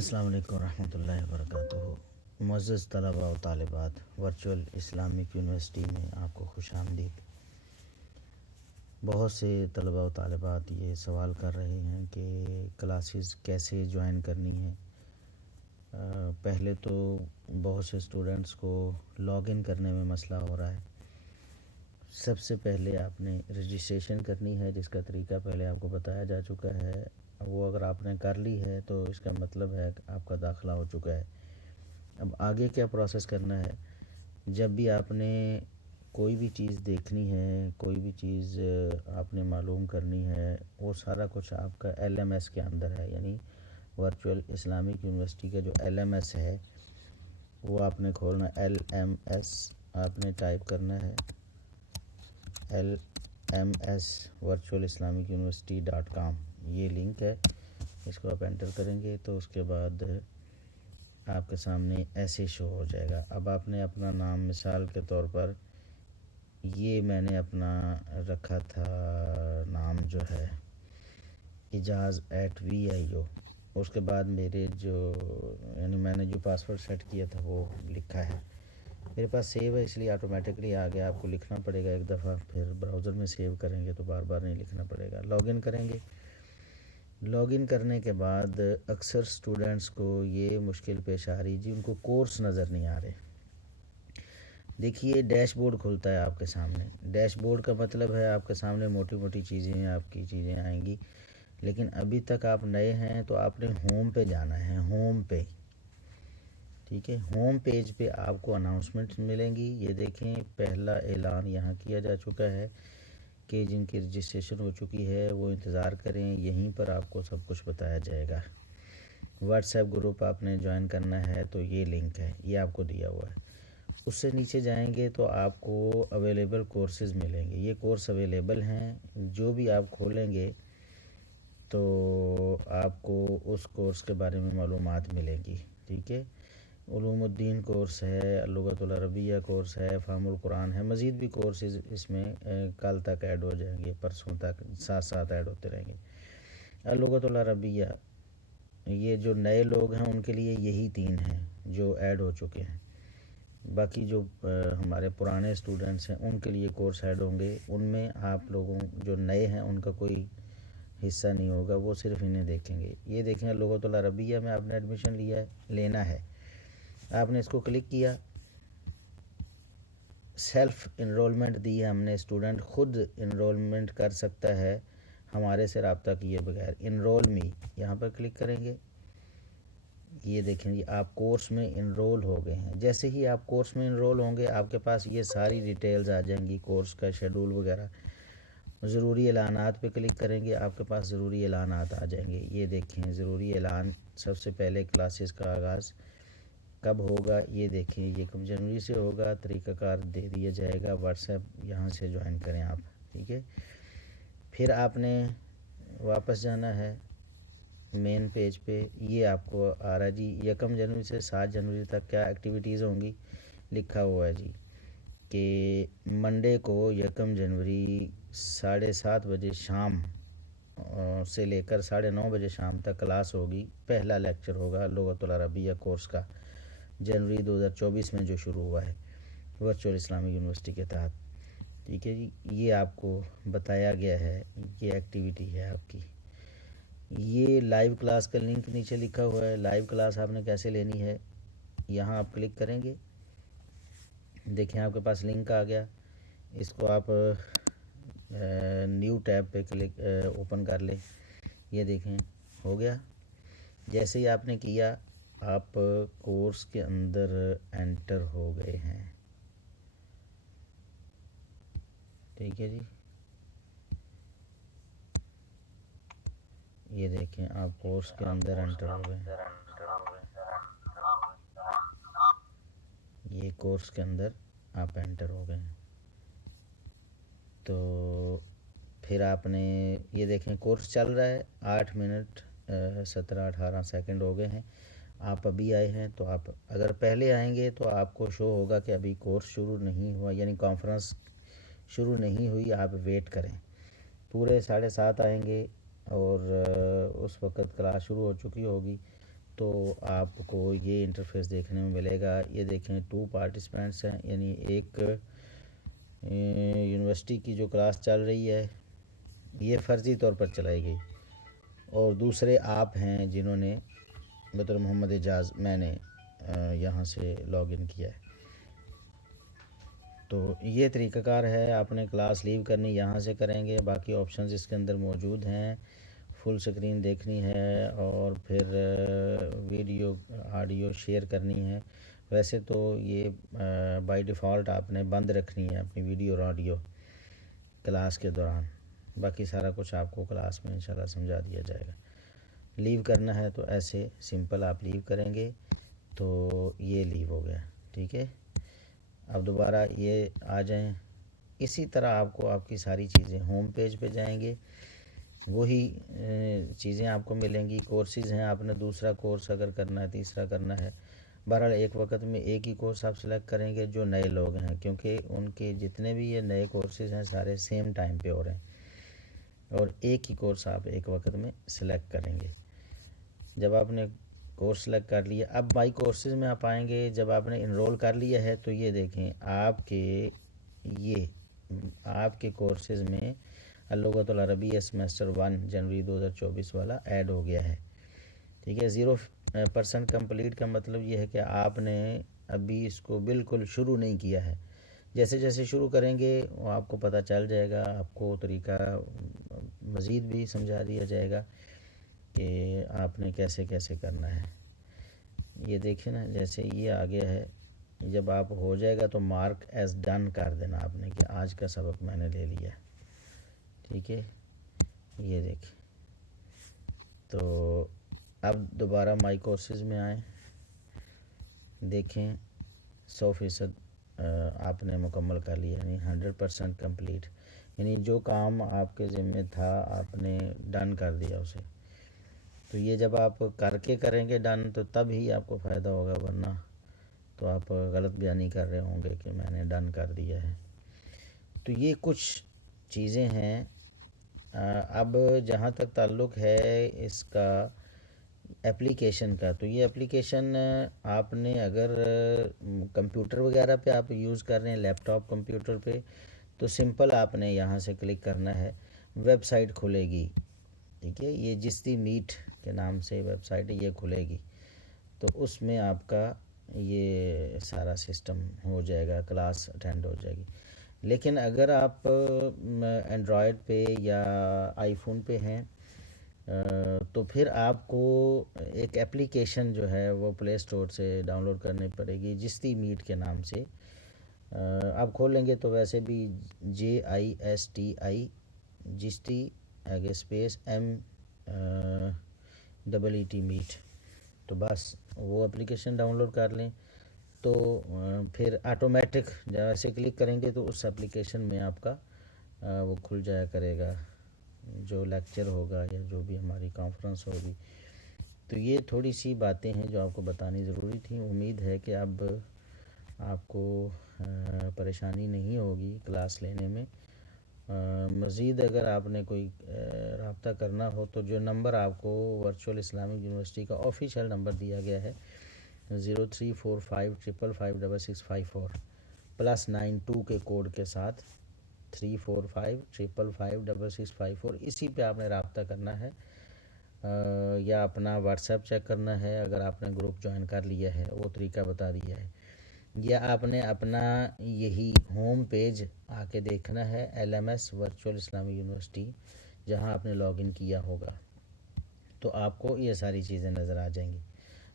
السلام علیکم ورحمۃ اللہ وبرکاتہ۔ معزز طلباء و طالبات، ورچوئل اسلامک یونیورسٹی میں آپ کو خوش آمدید۔ بہت سے طلباء و طالبات یہ سوال کر رہے ہیں کہ کلاسز کیسے جوائن کرنی ہے۔ پہلے تو بہت سے اسٹوڈنٹس کو لاگ ان کرنے میں مسئلہ ہو رہا ہے۔ سب سے پہلے آپ نے رجسٹریشن کرنی ہے، جس کا طریقہ پہلے آپ کو بتایا جا چکا ہے۔ وہ اگر آپ نے کر لی ہے تو اس کا مطلب ہے کہ آپ کا داخلہ ہو چکا ہے۔ اب آگے کیا پروسیس کرنا ہے؟ جب بھی آپ نے کوئی بھی چیز دیکھنی ہے، کوئی بھی چیز آپ نے معلوم کرنی ہے، وہ سارا کچھ آپ کا ایل ایم ایس کے اندر ہے، یعنی ورچوئل اسلامک یونیورسٹی کا جو ایل ایم ایس ہے وہ آپ نے کھولنا۔ ایل ایم ایس آپ نے ٹائپ کرنا ہے، LMS ورچوئل اسلامک یونیورسٹی.com، یہ لنک ہے۔ اس کو آپ انٹر کریں گے تو اس کے بعد آپ کے سامنے ایسے شو ہو جائے گا۔ اب آپ نے اپنا نام، مثال کے طور پر یہ میں نے اپنا رکھا تھا نام جو ہے اجاز@VIO۔ اس کے بعد میرے یعنی میں نے جو پاسورڈ سیٹ کیا تھا وہ لکھا ہے، میرے پاس سیو ہے، اس لیے آٹومیٹکلی آ گیا۔ آپ کو لکھنا پڑے گا ایک دفعہ، پھر براؤزر میں سیو کریں گے تو بار بار نہیں لکھنا پڑے گا۔ لاگ ان کریں گے۔ لاگ ان کرنے کے بعد اکثر اسٹوڈنٹس کو یہ مشکل پیش آ رہی جی، ان کو کورس نظر نہیں آ رہے۔ دیکھیے ڈیش بورڈ کھلتا ہے آپ کے سامنے۔ ڈیش بورڈ کا مطلب ہے آپ کے سامنے موٹی موٹی چیزیں آپ کی چیزیں آئیں گی، لیکن ابھی تک آپ نئے ہیں تو آپ نے ہوم پہ جانا ہے، ہوم پہ، ٹھیک ہے۔ ہوم پیج پہ آپ کو اناؤنسمنٹ ملیں گی۔ یہ دیکھیں پہلا اعلان یہاں کیا جا چکا ہے کہ جن کی رجسٹریشن ہو چکی ہے وہ انتظار کریں، یہیں پر آپ کو سب کچھ بتایا جائے گا۔ واٹس ایپ گروپ آپ نے جوائن کرنا ہے تو یہ لنک ہے، یہ آپ کو دیا ہوا ہے۔ اس سے نیچے جائیں گے تو آپ کو اویلیبل کورسز ملیں گے۔ یہ کورس اویلیبل ہیں، جو بھی آپ کھولیں گے تو آپ کو اس کورس کے بارے میں معلومات ملیں گی، ٹھیک ہے۔ علوم الدین کورس ہے، لغت العربیہ کورس ہے، فہم القرآن ہے، مزید بھی کورسز اس میں کل تک ایڈ ہو جائیں گے، پرسوں تک ساتھ ساتھ ایڈ ہوتے رہیں گے۔ لغت العربیہ، یہ جو نئے لوگ ہیں ان کے لیے یہی 3 ہیں جو ایڈ ہو چکے ہیں۔ باقی جو ہمارے پرانے اسٹوڈنٹس ہیں ان کے لیے کورس ایڈ ہوں گے، ان میں آپ لوگوں جو نئے ہیں ان کا کوئی حصہ نہیں ہوگا، وہ صرف انہیں دیکھیں گے۔ یہ دیکھیں لغت العربیہ میں آپ نے ایڈمیشن لینا ہے، آپ نے اس کو کلک کیا، سیلف انرولمنٹ دی ہے ہم نے، اسٹوڈنٹ خود انرولمنٹ کر سکتا ہے ہمارے سے رابطہ کیے بغیر۔ انرول می یہاں پر کلک کریں گے، یہ دیکھیں جی آپ کورس میں انرول ہو گئے ہیں۔ جیسے ہی آپ کورس میں انرول ہوں گے آپ کے پاس یہ ساری ڈیٹیلز آ جائیں گی، کورس کا شیڈول وغیرہ۔ ضروری اعلانات پہ کلک کریں گے، آپ کے پاس ضروری اعلانات آ جائیں گے۔ یہ دیکھیں ضروری اعلان، سب سے پہلے کلاسز کا آغاز کب ہوگا، یہ دیکھیں 1 جنوری سے ہوگا، طریقہ کار دے دیا جائے گا، واٹس ایپ یہاں سے جوائن کریں آپ، ٹھیک ہے۔ پھر آپ نے واپس جانا ہے مین پیج پہ، یہ آپ کو آ رہا ہے جی 1 جنوری سے 7 جنوری تک کیا ایکٹیویٹیز ہوں گی، لکھا ہوا ہے جی کہ منڈے کو 1 جنوری 7:30 بجے شام سے لے کر 9:30 بجے شام تک کلاس ہوگی۔ پہلا لیکچر ہوگا لغت العربیہ کورس کا، جنوری 2024 میں جو شروع ہوا ہے ورچوئل اسلامک یونیورسٹی کے تحت، ٹھیک ہے جی۔ یہ آپ کو بتایا گیا ہے، یہ ایکٹیویٹی ہے آپ کی۔ یہ لائیو کلاس کا لنک نیچے لکھا ہوا ہے، لائیو کلاس آپ نے کیسے لینی ہے، یہاں آپ کلک کریں گے، دیکھیں آپ کے پاس لنک آ گیا، اس کو آپ نیو ٹیب پہ کلک اوپن کر لیں، یہ دیکھیں ہو گیا۔ جیسے ہی آپ نے کیا آپ کورس کے اندر انٹر ہو گئے ہیں، ٹھیک ہے جی۔ یہ دیکھیں آپ کورس کے اندر انٹر ہو گئے ہیں، یہ کورس کے اندر آپ انٹر ہو گئے ہیں۔ تو پھر آپ نے یہ دیکھیں کورس چل رہا ہے، 8 منٹ 17-18 سیکنڈ ہو گئے ہیں۔ آپ ابھی آئے ہیں تو آپ اگر پہلے آئیں گے تو آپ کو شو ہوگا کہ ابھی کورس شروع نہیں ہوا، یعنی کانفرنس شروع نہیں ہوئی، آپ ویٹ کریں۔ پورے 7:30 آئیں گے اور اس وقت کلاس شروع ہو چکی ہوگی تو آپ کو یہ انٹرفیس دیکھنے میں ملے گا. یہ دیکھیں 2 پارٹیسپینٹس ہیں، یعنی ایک یونیورسٹی کی جو کلاس چل رہی ہے یہ فرضی طور پر چلائی گئی، اور دوسرے آپ ہیں جنہوں نے بطور محمد اعجاز میں نے یہاں سے لاگ ان کیا ہے. تو یہ طریقہ کار ہے. آپ نے کلاس لیو کرنی یہاں سے کریں گے، باقی آپشنز اس کے اندر موجود ہیں. فل سکرین دیکھنی ہے اور پھر ویڈیو آڈیو شیئر کرنی ہے. ویسے تو یہ بائی ڈیفالٹ آپ نے بند رکھنی ہے اپنی ویڈیو اور آڈیو کلاس کے دوران. باقی سارا کچھ آپ کو کلاس میں انشاءاللہ سمجھا دیا جائے گا. لیو کرنا ہے تو ایسے سمپل آپ لیو کریں گے تو یہ لیو ہو گیا. ٹھیک ہے، اب دوبارہ یہ آ جائیں. اسی طرح آپ کو آپ کی ساری چیزیں ہوم پیج پہ جائیں گے، وہی چیزیں آپ کو ملیں گی. کورسز ہیں، آپ نے دوسرا کورس اگر کرنا ہے، تیسرا کرنا ہے، بہرحال ایک وقت میں ایک ہی کورس آپ سلیکٹ کریں گے جو نئے لوگ ہیں، کیونکہ ان کے جتنے بھی یہ نئے کورسز ہیں سارے سیم ٹائم پہ ہو رہے ہیں، اور ایک ہی کورس آپ ایک وقت میں سلیکٹ کریں گے. جب آپ نے کورس سلیکٹ کر لیا، اب بائی کورسز میں آپ آئیں گے. جب آپ نے انرول کر لیا ہے تو یہ دیکھیں آپ کے کورسز میں اللغۃ العربیہ سیمسٹر 1 جنوری 2024 والا ایڈ ہو گیا ہے. ٹھیک ہے، 0% کمپلیٹ کا مطلب یہ ہے کہ آپ نے ابھی اس کو بالکل شروع نہیں کیا ہے. جیسے جیسے شروع کریں گے وہ آپ کو پتہ چل جائے گا، آپ کو طریقہ مزید بھی سمجھا دیا جائے گا کہ آپ نے کیسے کیسے کرنا ہے. یہ دیکھیں نا، جیسے یہ آ گیا ہے، جب آپ ہو جائے گا تو مارک ایز ڈن کر دینا آپ نے کہ آج کا سبق میں نے لے لیا. ٹھیک ہے، یہ دیکھیں. تو اب دوبارہ مائی کورسز میں آئیں، دیکھیں 100% آپ نے مکمل کر لیا، یعنی 100% کمپلیٹ، یعنی جو کام آپ کے ذمہ تھا آپ نے ڈن کر دیا اسے. تو یہ جب آپ کر کے کریں گے ڈن تو تب ہی آپ کو فائدہ ہوگا، ورنہ تو آپ غلط بیانی کر رہے ہوں گے کہ میں نے ڈن کر دیا ہے. تو یہ کچھ چیزیں ہیں. اب جہاں تک تعلق ہے اس کا اپلیکیشن کا، تو یہ اپلیکیشن آپ نے اگر کمپیوٹر وغیرہ پہ آپ یوز کر رہے ہیں، لیپ ٹاپ کمپیوٹر پہ، تو سمپل آپ نے یہاں سے کلک کرنا ہے، ویب سائٹ کھلے گی. ٹھیک ہے، یہ جستی میٹ کے نام سے ویب سائٹ یہ کھلے گی، تو اس میں آپ کا یہ سارا سسٹم ہو جائے گا، کلاس اٹینڈ ہو جائے گی. لیکن اگر آپ اینڈرائڈ پہ یا آئی فون پہ ہیں تو پھر آپ کو ایک اپلیکیشن جو ہے وہ پلے اسٹور سے ڈاؤن لوڈ کرنی پڑے گی، جستی میٹ کے نام سے. آپ کھولیں گے تو ویسے بھی JISTI جستی آگے اسپیس MEET میٹ، تو بس وہ اپلیکیشن ڈاؤن لوڈ کر لیں. تو پھر آٹومیٹک جیسے کلک کریں گے تو اس اپلیکیشن میں آپ کا وہ کھل جایا کرے گا جو لیکچر ہوگا یا جو بھی ہماری کانفرنس ہوگی. تو یہ تھوڑی سی باتیں ہیں جو آپ کو بتانی ضروری تھیں. امید ہے کہ اب آپ کو پریشانی نہیں ہوگی کلاس لینے میں. مزید اگر آپ نے کوئی رابطہ کرنا ہو تو جو نمبر آپ کو ورچوئل اسلامک یونیورسٹی کا آفیشیل نمبر دیا گیا ہے 0345555654 +92 کے کوڈ کے ساتھ 345555654، اسی پہ آپ نے رابطہ کرنا ہے، یا اپنا واٹس ایپ چیک کرنا ہے اگر آپ نے گروپ جوائن کر لیا ہے، وہ طریقہ بتا دیا ہے، یا آپ نے اپنا یہی ہوم پیج آ کے دیکھنا ہے LMS ورچوئل اسلامک یونیورسٹی، جہاں آپ نے لاگ ان کیا ہوگا تو آپ کو یہ ساری چیزیں نظر آ جائیں گی.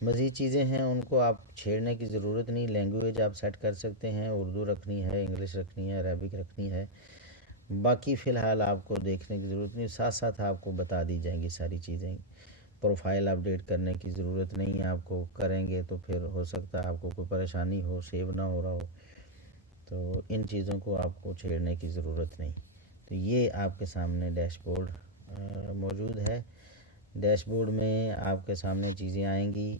مزید چیزیں ہیں ان کو آپ چھیڑنے کی ضرورت نہیں. لینگویج آپ سیٹ کر سکتے ہیں، اردو رکھنی ہے، انگلش رکھنی ہے، عربک رکھنی ہے، باقی فی الحال آپ کو دیکھنے کی ضرورت نہیں. ساتھ ساتھ آپ کو بتا دی جائیں گی ساری چیزیں. پروفائل اپڈیٹ کرنے کی ضرورت نہیں ہے آپ کو، کریں گے تو پھر ہو سکتا ہے آپ کو کوئی پریشانی ہو، سیو نہ ہو رہا ہو، تو ان چیزوں کو آپ کو چھیڑنے کی ضرورت نہیں. تو یہ آپ کے سامنے ڈیش بورڈ موجود ہے. ڈیش بورڈ میں آپ کے سامنے چیزیں آئیں گی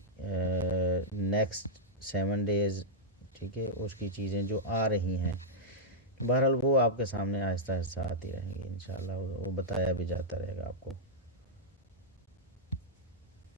نیکسٹ 7 days. ٹھیک ہے، اس کی چیزیں جو آ رہی ہیں بہرحال وہ آپ کے سامنے آہستہ آہستہ آتی رہیں گی انشاءاللہ، وہ بتایا بھی جاتا رہے گا آپ کو.